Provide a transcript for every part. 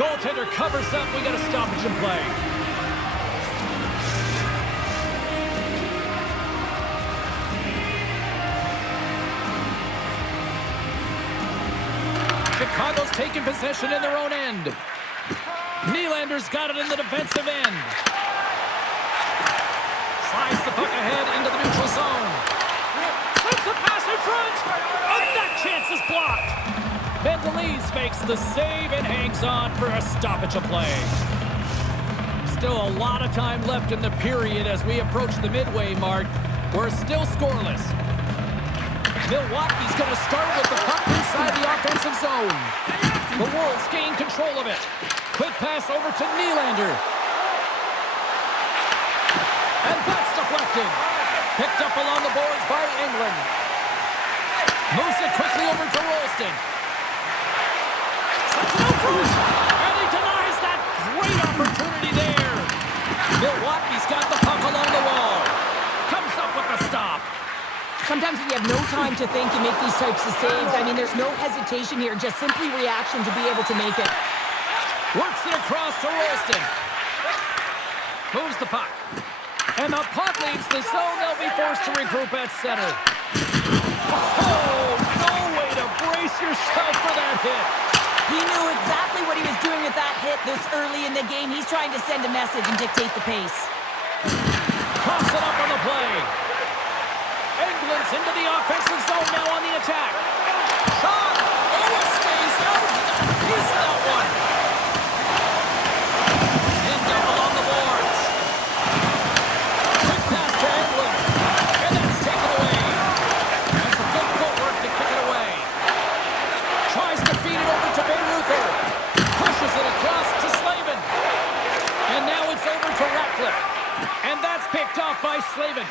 Goaltender covers up. We got a stoppage in play. Chicago's taking possession in their own end. Nylander's got it in the defensive end. Slides the puck ahead into the neutral zone. Sends a pass in front. And that chance is blocked. Bendelise makes the save and hangs on for a stoppage of play. Still a lot of time left in the period as we approach the midway mark. We're still scoreless. Milwaukee's going to start with the puck inside the offensive zone. The Wolves gain control of it. Quick pass over to Nylander. And that's deflected. Picked up along the boards by England. Moves it quickly over to Rolston. Sets it over. And he denies that great opportunity there. Milwaukee's got the puck along the wall. Comes up with the stop. Sometimes when you have no time to think, you make these types of saves. I mean, there's no hesitation here, just simply reaction to be able to make it. Works it across to Rolston. Moves the puck. And the puck leaves the zone. They'll be forced to regroup at center. Oh, no way to brace yourself for that hit. He knew exactly what he was doing with that hit this early in the game. He's trying to send a message and dictate the pace. Toss it up on the play. England's into the offensive zone now on the attack. Shot! Oh, it stays out. He got a piece of that one. In double on the boards. Quick pass to England. And that's taken away. That's some good footwork to kick it away. Tries to feed it over to Bayreuther. Pushes it across to Slavin. And now it's over to Ratcliffe. And that's picked off by Slavin.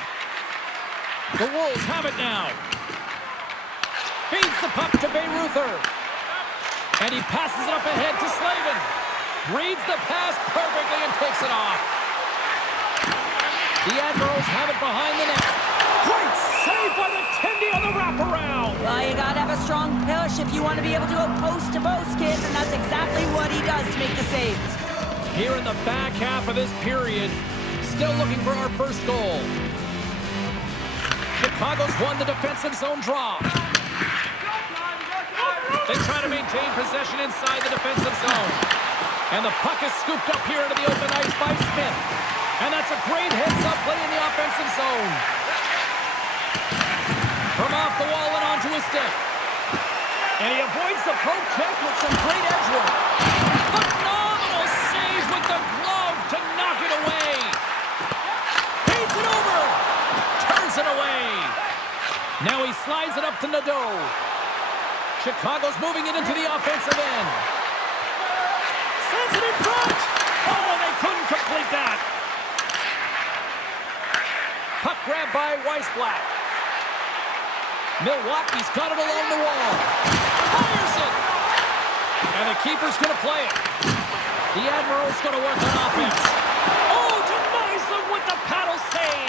The Wolves have it now. Feeds the puck to Bayreuther. And he passes it up ahead to Slavin. Reads the pass perfectly and takes it off. The Admirals have it behind the net. Great save by the Tendy on the wraparound. Well, you gotta have a strong push if you want to be able to go post-to-post, kids, and that's exactly what he does to make the save. Here in the back half of this period, still looking for our first goal. Chicago's won the defensive zone draw. They try to maintain possession inside the defensive zone. And the puck is scooped up here into the open ice by Smith. And that's a great heads-up play in the offensive zone. From off the wall and onto his stick. And he avoids the poke check with some great edge work. Phenomenal save with the glove to knock it away. Feeds it over. Turns it away. Now he slides it up to Nadeau. Chicago's moving it into the offensive end. Sends it in front. Oh, they couldn't complete that. Puck grabbed by Weissblatt. Milwaukee's got it along the wall. Fires it. And the keeper's going to play it. The Admiral's going to work on offense. Oh, denies them with the paddle save.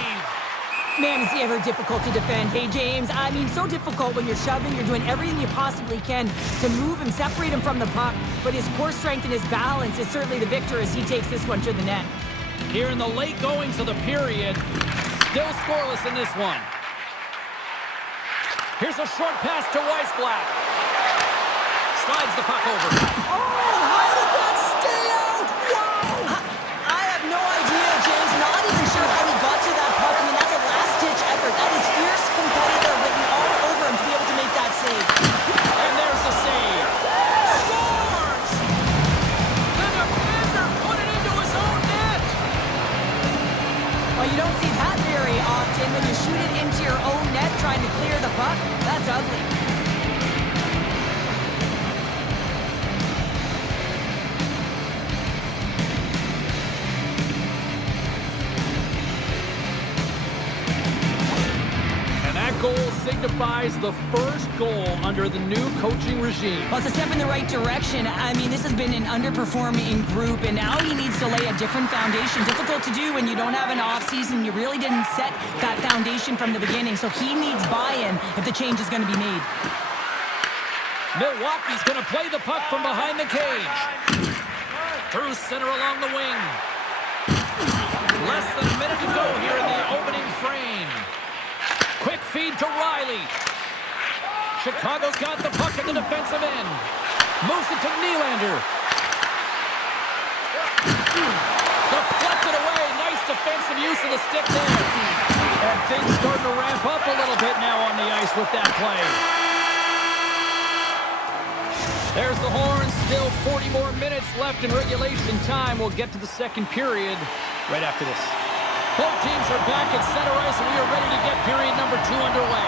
Man, is he ever difficult to defend. Hey, James, I mean, so difficult when you're shoving. You're doing everything you possibly can to move him, separate him from the puck. But his core strength and his balance is certainly the victor as he takes this one to the net. Here in the late goings of the period, still scoreless in this one. Here's a short pass to Weissblatt. Slides the puck over. Oh, how did that stay out? Wow! I have no idea, James. Not even sure how he got to that puck. I mean, that's a last-ditch effort. That is fierce competitor written all over him to be able to make that save. And there's the save. Scores! The defender put it into his own net. Well, you don't see that very often when you shoot it into your own net trying to clear the puck. That's ugly. Goal signifies the first goal under the new coaching regime. Well, it's a step in the right direction. I mean, this has been an underperforming group, and now he needs to lay a different foundation. Difficult to do when you don't have an offseason. You really didn't set that foundation from the beginning, so he needs buy-in if the change is going to be made. Milwaukee's going to play the puck from behind the cage. Through center along the wing. Less than a minute to go here in the opening frame. Quick feed to Riley. Chicago's got the puck in the defensive end. Moves it to Nylander. Deflected away. Nice defensive use of the stick there. And things starting to ramp up a little bit now on the ice with that play. There's the horn. Still 40 more minutes left in regulation time. We'll get to the second period right after this. Both teams are back at center ice, and we are ready to get period number 2 underway.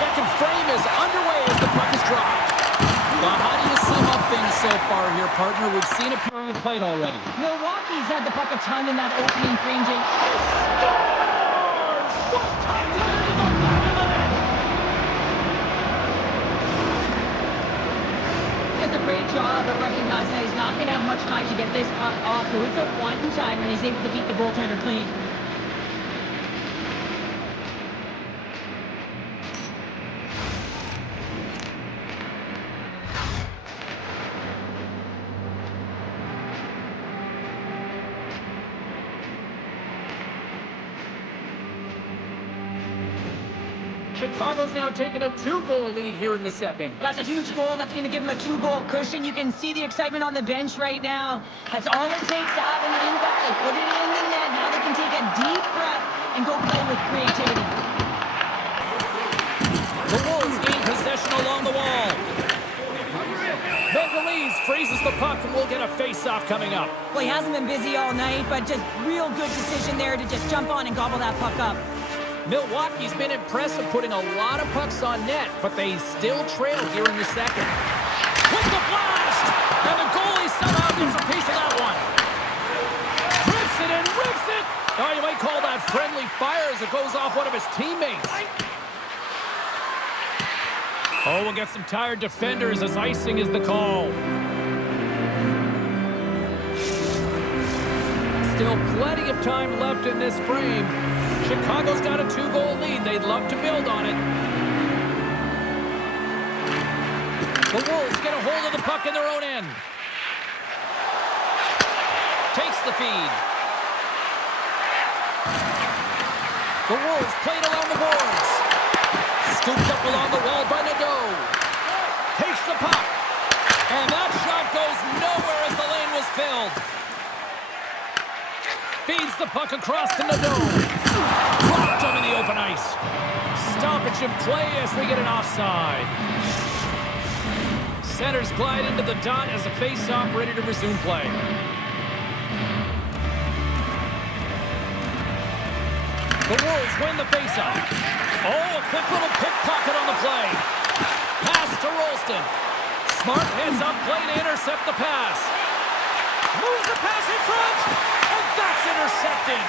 Second frame is underway as the puck is dropped. Well, how do you sum up things so far here, partner? We've seen a period played already. Milwaukee's had the puck a ton in that opening frame, Jake. Does a great job of recognizing that he's not going to have much time to get this puck off, so it's a one-time, and he's able to beat the goaltender clean. Chicago's now taking a 2-goal lead here in the second. That's a huge goal. That's going to give him a 2-goal cushion. You can see the excitement on the bench right now. That's all it takes to have an in guy. Put it in the net. Now they can take a deep breath and go play with creativity. The Wolves gain possession along the wall. Bengalese freezes the puck, and we'll get a face-off coming up. Well, he hasn't been busy all night, but just real good decision there to just jump on and gobble that puck up. Milwaukee's been impressive, putting a lot of pucks on net, but they still trail here in the second. With the blast! And the goalie somehow gets a piece of that one. Rips it and rips it! Oh, you might call that friendly fire as it goes off one of his teammates. Oh, we'll get some tired defenders as icing is the call. Still plenty of time left in this frame. Chicago's got a 2-goal lead. They'd love to build on it. The Wolves get a hold of the puck in their own end. Takes the feed. The Wolves played along the boards. Scooped up along the wall by Nadeau. Takes the puck. And that shot goes nowhere as the lane was filled. Feeds the puck across to Nadeau. Dropped him in the open ice. Stoppage in play as we get an offside. Centers glide into the dot as the face-off ready to resume play. The Wolves win the face-off. Oh, a quick little pickpocket on the play. Pass to Rolston. Smart heads up play to intercept the pass. Moves the pass in front. And that's intercepted.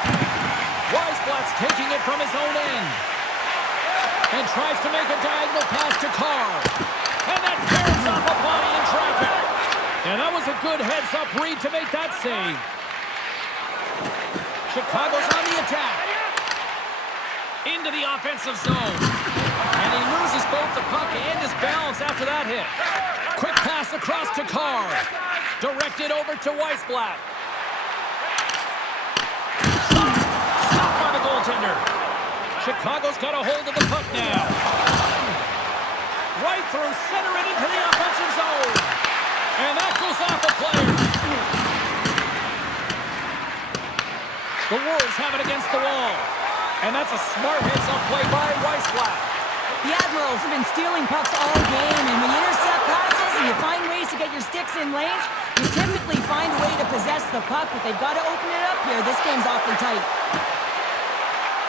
Weisblatt's taking it from his own end. And tries to make a diagonal pass to Carr. And that bounces off a body in traffic. And that was a good heads-up read to make that save. Chicago's on the attack. Into the offensive zone. And he loses both the puck and his balance after that hit. Quick pass across to Carr. Directed over to Weisblatt. Stopped by the goaltender. Chicago's got a hold of the puck now. Right through center and into the offensive zone. And that goes off the player. The Wolves have it against the wall. And that's a smart heads-up play by Weisblatt. The Admirals have been stealing pucks all game, and when you intercept passes and you find ways to get your sticks in lanes, you typically find a way to possess the puck, but they've got to open it up here. This game's awfully tight.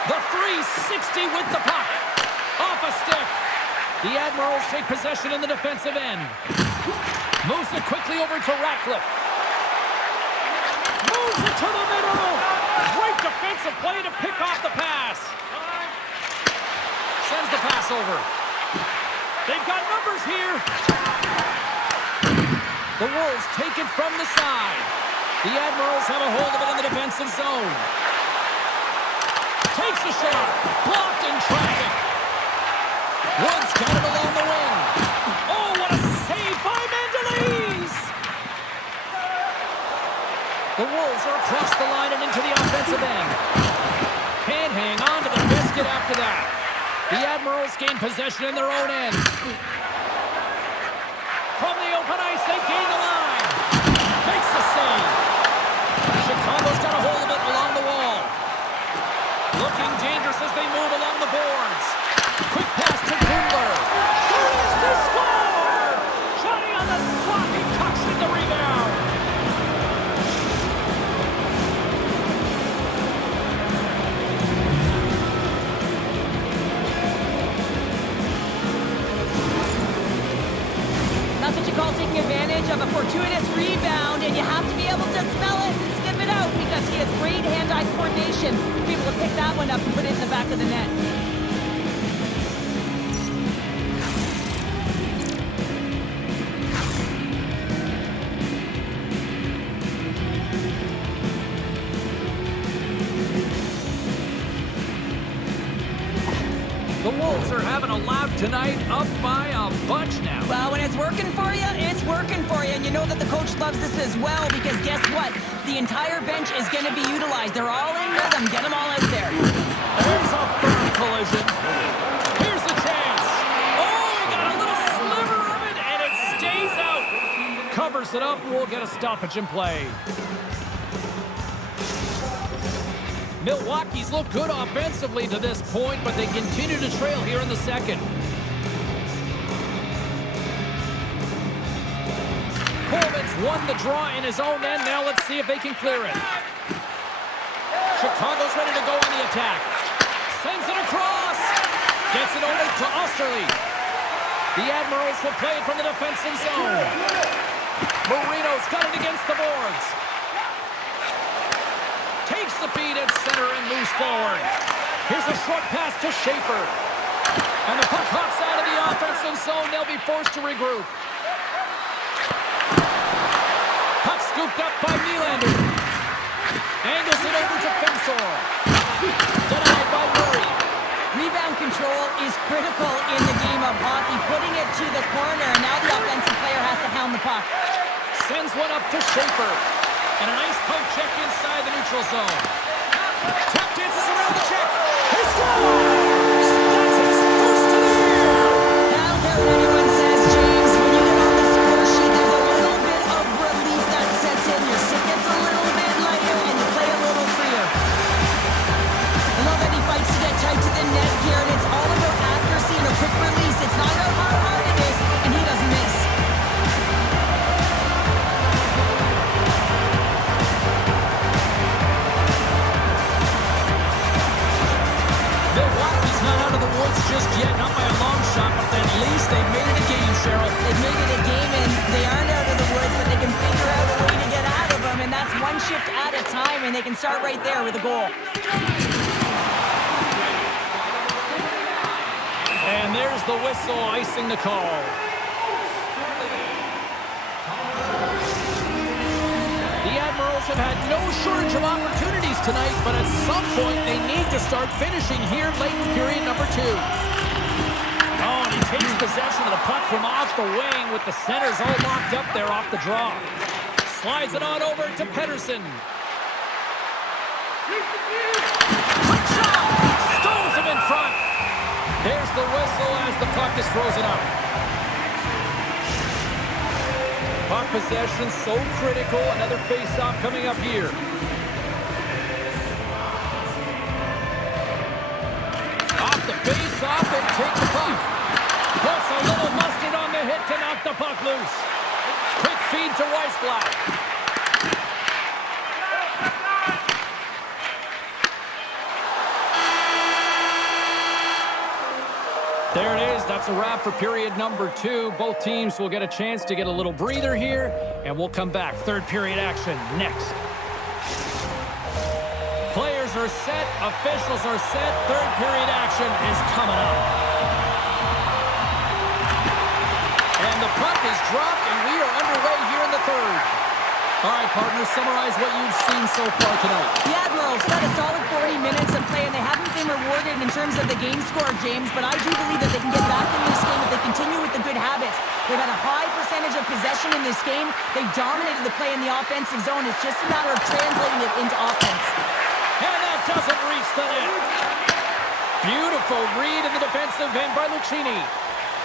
The 360 with the puck. Off a stick. The Admirals take possession in the defensive end. Moves it quickly over to Ratcliffe. Moves it to the middle. Great defensive play to pick off the pass. Sends the pass over. They've got numbers here. The Wolves take it from the side. The Admirals have a hold of it in the defensive zone. Takes a shot. Blocked in traffic. Woods got it along the wing. Oh, what a save by Mendelise! The Wolves are across the line and into the offensive end. Can't hang on to the biscuit after that. The Admirals gain possession in their own end. From the open ice, they gain the line. Makes the save. Chicago's got a hold of it along the wall. Looking dangerous as they move along the boards. Quick pass to Kundler. Goes to score! Johnny on the spot. He tucks in the rebound. That's what you call taking advantage of a fortuitous rebound, and you have to be able to smell it and sniff it out because he has great hand-eye coordination. Be able to pick that one up and put it in the back of the net. The Wolves are having a laugh tonight, up by a bunch now. Well, when it's working for you, it's working for you. And you know that the coach loves this as well because guess what? The entire bench is going to be utilized. They're all in rhythm. Get them all out there. There's a firm collision. Here's the chance. Oh, he got a little sliver of it, and it stays out. Covers it up. We'll get a stoppage in play. Milwaukee's looked good offensively to this point, but they continue to trail here in the second. Coleman's won the draw in his own end. Now let's see if they can clear it. Chicago's ready to go on the attack. Sends it across. Gets it over to Osterley. The Admirals will play it from the defensive zone. Marino's got it against the boards. Takes the feed at center and moves forward. Here's a short pass to Schaefer. And the puck hops out of the offensive zone. They'll be forced to regroup. Puck scooped up by Nylander. Angles it over to Fensor. Denied by Murray. Rebound control is critical in the game of hockey. Putting it to the corner, and now the offensive player has to hound the puck. Sends one up to Schaefer. And a nice poke check inside the neutral zone. Tap dances around the check. He scores! That's his first of the year! I don't care what anyone says, James. When you get on the score sheet, there's a little bit of relief that sets in. Your stick gets a little bit lighter, and you play a little freer. I love that he fights to get tight to the net here, and it's all about accuracy and a quick release. It's not about how hard it is, and he doesn't miss. Milwaukee's not out of the woods just yet, not by a long shot, but at least they made it a game, Cheryl. They've made it a game, and they aren't out of the woods, but they can figure out a way to get out of them, and that's one shift at a time, and they can start right there with a goal. And there's the whistle icing the call. The Admirals have had no shortage of opportunities tonight, but at some point they need to start finishing here late in period number 2. Oh, and he takes possession of the puck from off the wing with the centers all locked up there off the draw. Slides it on over to Pettersson. Quick shot! Stones him in front. There's the whistle as the puck is frozen up. Puck possession so critical. Another face-off coming up here. Off the face-off and take the puck. Puts a little mustard on the hit to knock the puck loose. Quick feed to Weissblatt. There it is. That's a wrap for period number 2. Both teams will get a chance to get a little breather here, and we'll come back. Third period action next. Players are set. Officials are set. Third period action is coming up. And the puck is dropped, and we are underway here in the third. All right, partner, summarize what you've seen so far tonight. The Admirals had a solid 40 minutes of play, and they haven't been rewarded in terms of the game score, James, but I do believe that they can get back in this game if they continue with the good habits. They've had a high percentage of possession in this game. They've dominated the play in the offensive zone. It's just a matter of translating it into offense. And that doesn't reach the net. Beautiful read in the defensive end by Lucchini.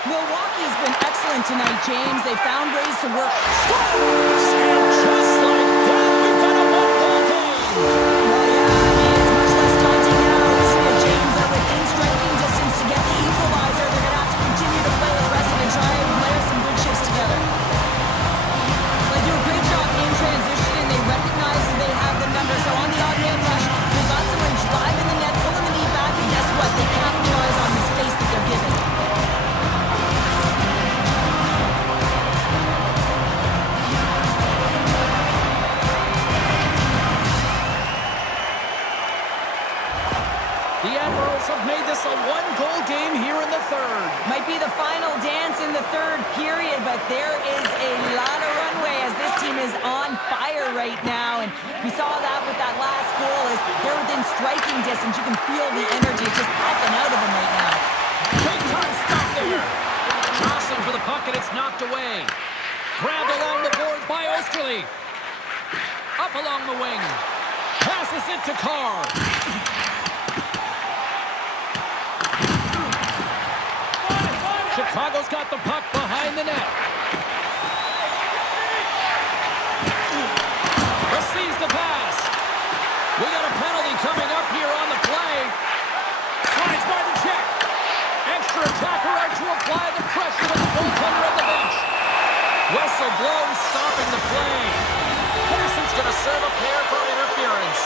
Milwaukee's been excellent tonight, James. They found ways to work. Scores! And just like that, we've got a one-goal game. Well, yeah, I mean, it's much less daunting now, isn't it, James? They're within striking distance to get the equalizer. They're going to have to continue to play aggressive and try and layer some good shifts together. They do a great job in transition, and they recognize that they have the number. So on the odd man rush, they've got someone driving the net, pulling the knee back, and guess what? They capitalize on the space that they're given. The Admirals have made this a one-goal game here in the third. Might be the final dance in the third period, but there is a lot of runway as this team is on fire right now. And we saw that with that last goal as they're within striking distance. You can feel the energy just popping out of them right now. Big time stop there. Jostling for the puck, and it's knocked away. Grabbed along the boards by Osterley. Up along the wing. Passes it to Carr. Chicago's got the puck behind the net. Receives the pass. We got a penalty coming up here on the play. Slides by the check. Extra attacker out to apply the pressure to the goaltender at the bench. Whistle blows, stopping the play. Henderson's going to serve a pair for interference.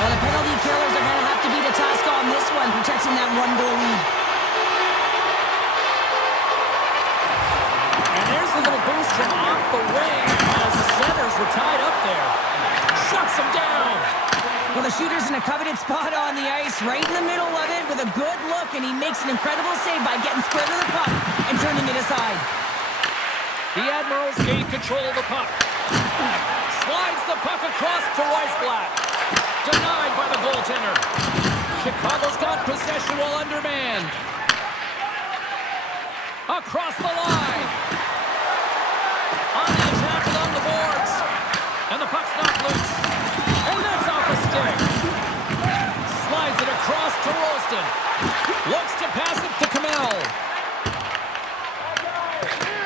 Well, the penalty killers are going to have to beat a task on this one, protecting that one-goal lead. A little boost from off the wing as the centers were tied up there. Shuts them down. Well, the shooter's in a coveted spot on the ice, right in the middle of it with a good look, and he makes an incredible save by getting square to the puck and turning it aside. The Admirals gain control of the puck. Slides the puck across to Weissblatt. Denied by the goaltender. Chicago's got possession while undermanned. Across the line. On the attack along the boards. And the puck's knocked loose. And that's off a stick. Slides it across to Rolston. Looks to pass it to Kamel.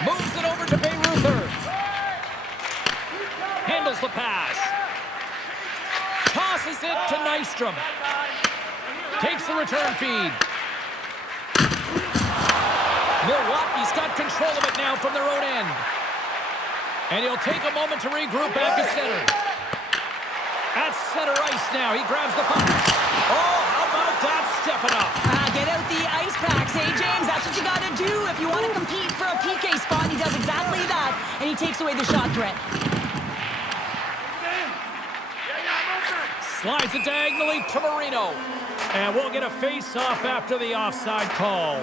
Moves it over to Bayreuther. Handles the pass. Tosses it to Nystrom. Takes the return feed. Milwaukee's got control of it now from their own end. And he'll take a moment to regroup back at center. At center ice now. He grabs the puck. Oh, how about that stepping up? Get out the ice packs, hey, James? That's what you got to do if you want to compete for a PK spot. He does exactly that, and he takes away the shot threat. Slides it diagonally to Marino. And we'll get a face-off after the offside call.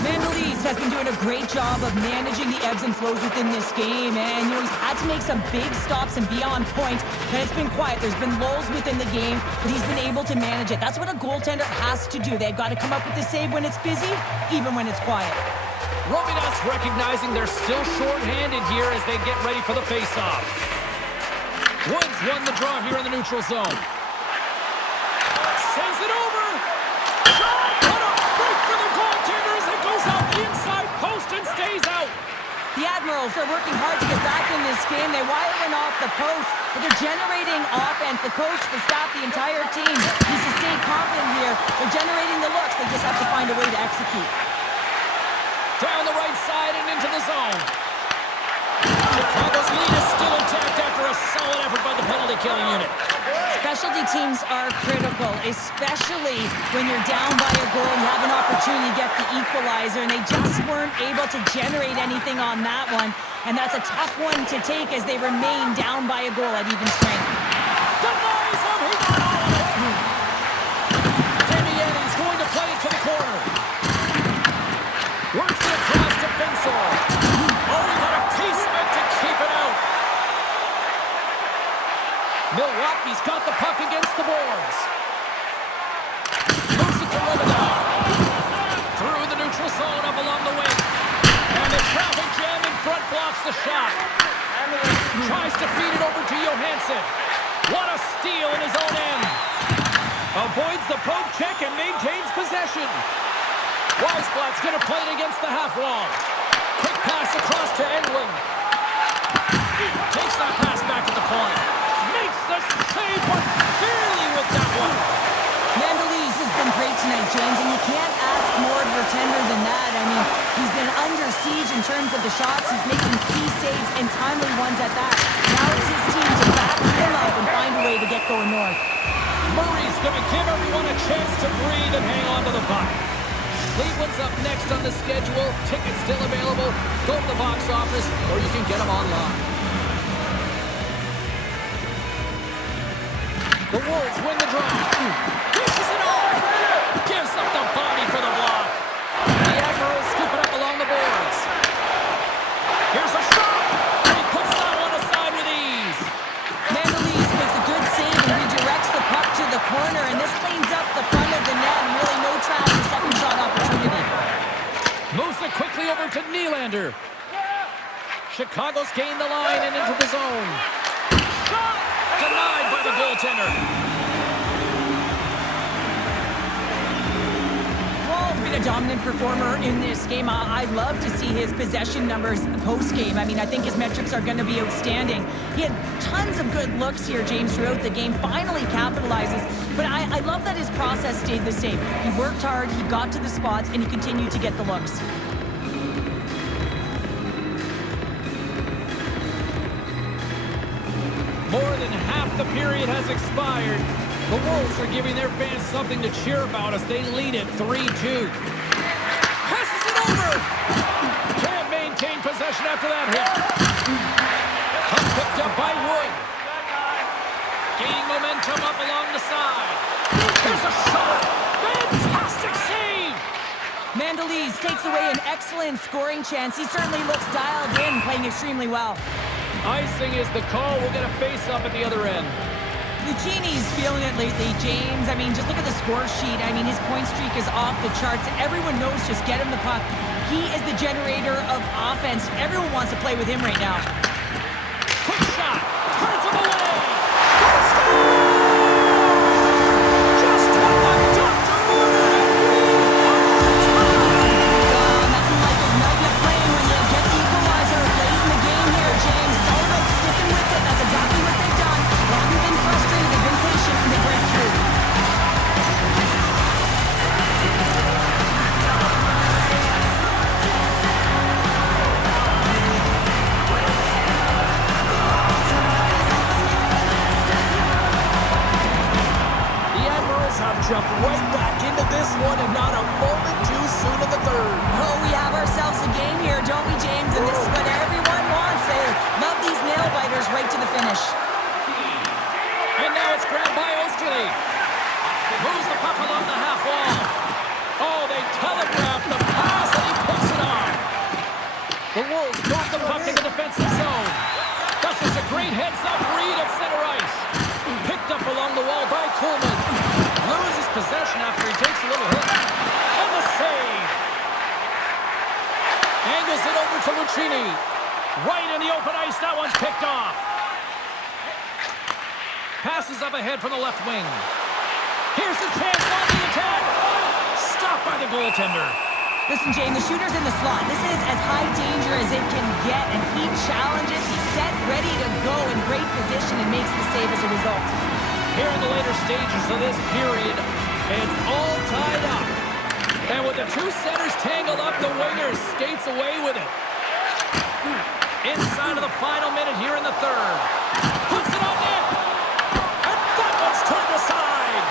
Mandolese has been doing a great job of managing the ebbs and flows within this game, and he's had to make some big stops and be on point. And it's been quiet. There's been lulls within the game, but he's been able to manage it. That's what a goaltender has to do. They've got to come up with the save when it's busy, even when it's quiet. Robidas recognizing they're still short-handed here as they get ready for the face-off. Woods won the draw here in the neutral zone. Sends it over. Shot! What a break for the goaltender as it goes out the inside post and stays out. The Admirals are working hard to get back in this game. They wire in off the post, but they're generating offense. The coach, the staff, the entire team needs to stay confident here. They're generating the looks. They just have to find a way to execute. Down the right side and into the zone. Chicago's lead is still intact after a solid effort by the penalty-killing unit. Specialty teams are critical, especially when you're down by a goal and you have an opportunity to get the equalizer, and they just weren't able to generate anything on that one. And that's a tough one to take as they remain down by a goal at even strength. Denies him! He got all of it! Damiani's going to play it to the corner. Works it across to Fensor. Oh, he got a piece of it to keep it out. Milwaukee's got the puck against the boards. Moves it to Romanov. Through the neutral zone up along the wing. And the traffic jam in front blocks the shot. Tries to feed it over to Johansson. What a steal in his own end. Avoids the poke check and maintains possession. Weisblatt's going to play it against the half wall. Quick pass across to Englund. Takes that pass back at the point. Makes the save, but barely with that one. Mandolese has been great tonight, James, and you can't ask more of a tender than that. I mean, he's been under siege in terms of the shots. He's making key saves and timely ones at that. Now it's his team to back him up and find a way to get going north. Murray's going to give everyone a chance to breathe and hang on to the puck. Cleveland's up next on the schedule. Tickets still available. Go to the box office, or you can get them online. The Wolves win the draw. Dishes it off. Gives up the body for the block. The Admirals scoop it up along the boards. Here's a shot. He puts that one aside with ease. Mandolese makes a good save and redirects the puck to the corner, and this cleans up the front of the net, and really no trash for second shot opportunity. Moves it quickly over to Nylander. Chicago's gained the line and into the zone. Shot! Denied by the goaltender. Wall's been a dominant performer in this game. I'd love to see his possession numbers post-game. I mean, I think his metrics are going to be outstanding. He had tons of good looks here, James, throughout the game. Finally capitalizes. But I love that his process stayed the same. He worked hard, he got to the spots, and he continued to get the looks. More than half the period has expired. The Wolves are giving their fans something to cheer about as they lead it 3-2. Passes it over! Can't maintain possession after that hit. Puck picked up by Wood. Gaining momentum up along the side. There's a shot! Fantastic save! Mandolese takes away an excellent scoring chance. He certainly looks dialed in, playing extremely well. Icing is the call. We'll get a face-up at the other end. Lucchini's feeling it lately, James. I mean, just look at the score sheet. I mean, his point streak is off the charts. Everyone knows just get him the puck. He is the generator of offense. Everyone wants to play with him right now. Quick shot. Turns him away. Just what the doctor ordered. Nothing like igniting a flame when you get the equalizer late in the game here, James. It's all about sticking with it. That's exactly what they've done. They haven't been frustrated. They've been patient, and they break through. Have jumped right back into this one and not a moment too soon in the third. Oh, we have ourselves a game here, don't we, James? And this is what everyone wants. They love these nail-biters right to the finish. And now it's grabbed by Osterley. Moves the puck along the half wall. Oh, they telegraphed the pass and he picks it off. The Wolves got the puck in the defensive zone. That's just a great heads-up read at center ice. Picked up along the wall by Coleman. Loses possession after he takes a little hit. And the save. Angles it over to Lucchini. Right in the open ice. That one's picked off. Passes up ahead from the left wing. Here's the chance on the attack. Stopped by the goaltender. Listen, Jane, the shooter's in the slot. This is as high danger as it can get, and he challenges. He's set, ready to go in great position, and makes the save as a result. Here in the later stages of this period, it's all tied up. And with the two centers tangled up, the winger skates away with it. Inside of the final minute here in the third. Puts it on net. And that one's turned aside.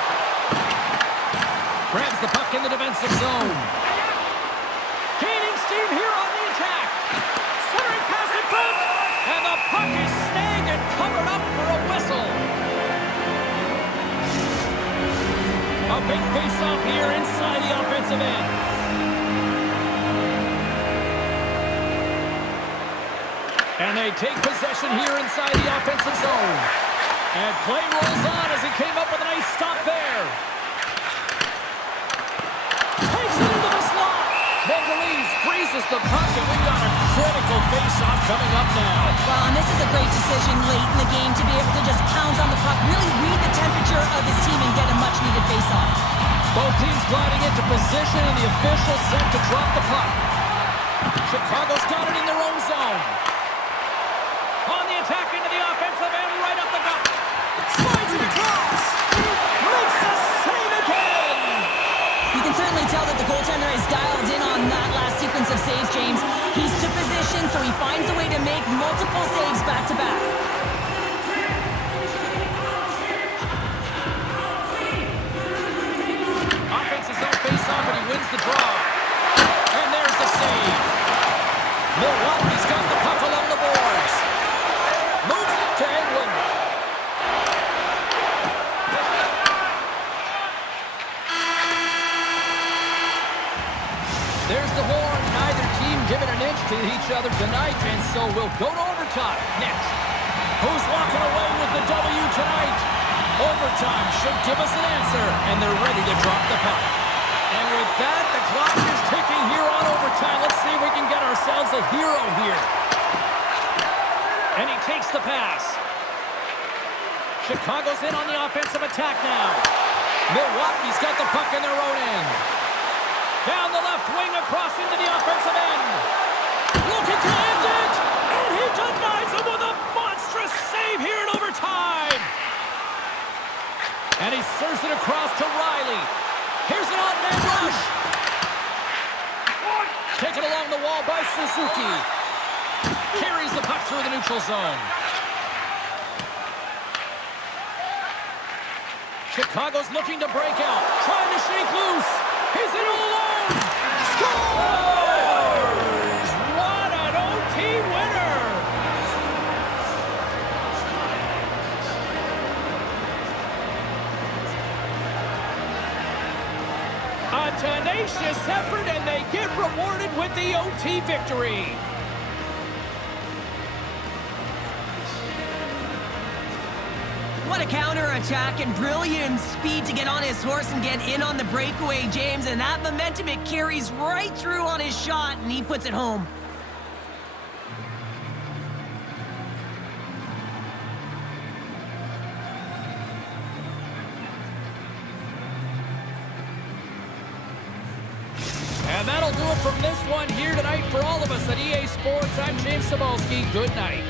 Grabs the puck in the defensive zone. Gaining steam here on the attack. Centering pass in front. And the puck is snagged and covered up for a whistle. A big face-off here inside the offensive end. And they take possession here inside the offensive zone. And play rolls on as he came up with a nice stop there. Takes it into the slot. Mondelez freezes the puck, and we've got a critical face-off coming up now. Well, and this is a great decision late in the game to be able to just pounce on the puck, really read the temperature of his team and get a much-needed face-off. Both teams gliding into position, and the official set to drop the puck. Chicago's got it in their own zone. On the attack into the offensive end, right up the gut. Slides it across. Makes the save again. You can certainly tell that the goaltender is dialed in on that last sequence of saves, James. He's to position, so he finds a way to make multiple saves back-to-back. Offense's own face-off, and he wins the draw. And there's the save. Milwaukee's got the puck along the boards. Moves it to Edwin. There's the horn. Neither team giving an inch to each other tonight, and so we'll go to overtime next. Who's walking away with the W tonight? Overtime should give us an answer, and they're ready to drop the puck. And with that, the clock is ticking here on overtime. Let's see if we can get ourselves a hero here. And he takes the pass. Chicago's in on the offensive attack now. Milwaukee's got the puck in their own end. Down the left wing across into the offensive end. Looking to end it. And he denies him with a monstrous save here in overtime. And he serves it across to Riley. Here's an odd-man rush. Taken along the wall by Suzuki. Carries the puck through the neutral zone. Chicago's looking to break out. Trying to shake loose. He's in all alone. Scores! What an OT winner! A tenacious effort, and they get rewarded with the OT victory. What a counter-attack and brilliant speed to get on his horse and get in on the breakaway, James. And that momentum, it carries right through on his shot, and he puts it home. And that'll do it from this one here tonight for all of us at EA Sports. I'm James Cebulski. Good night.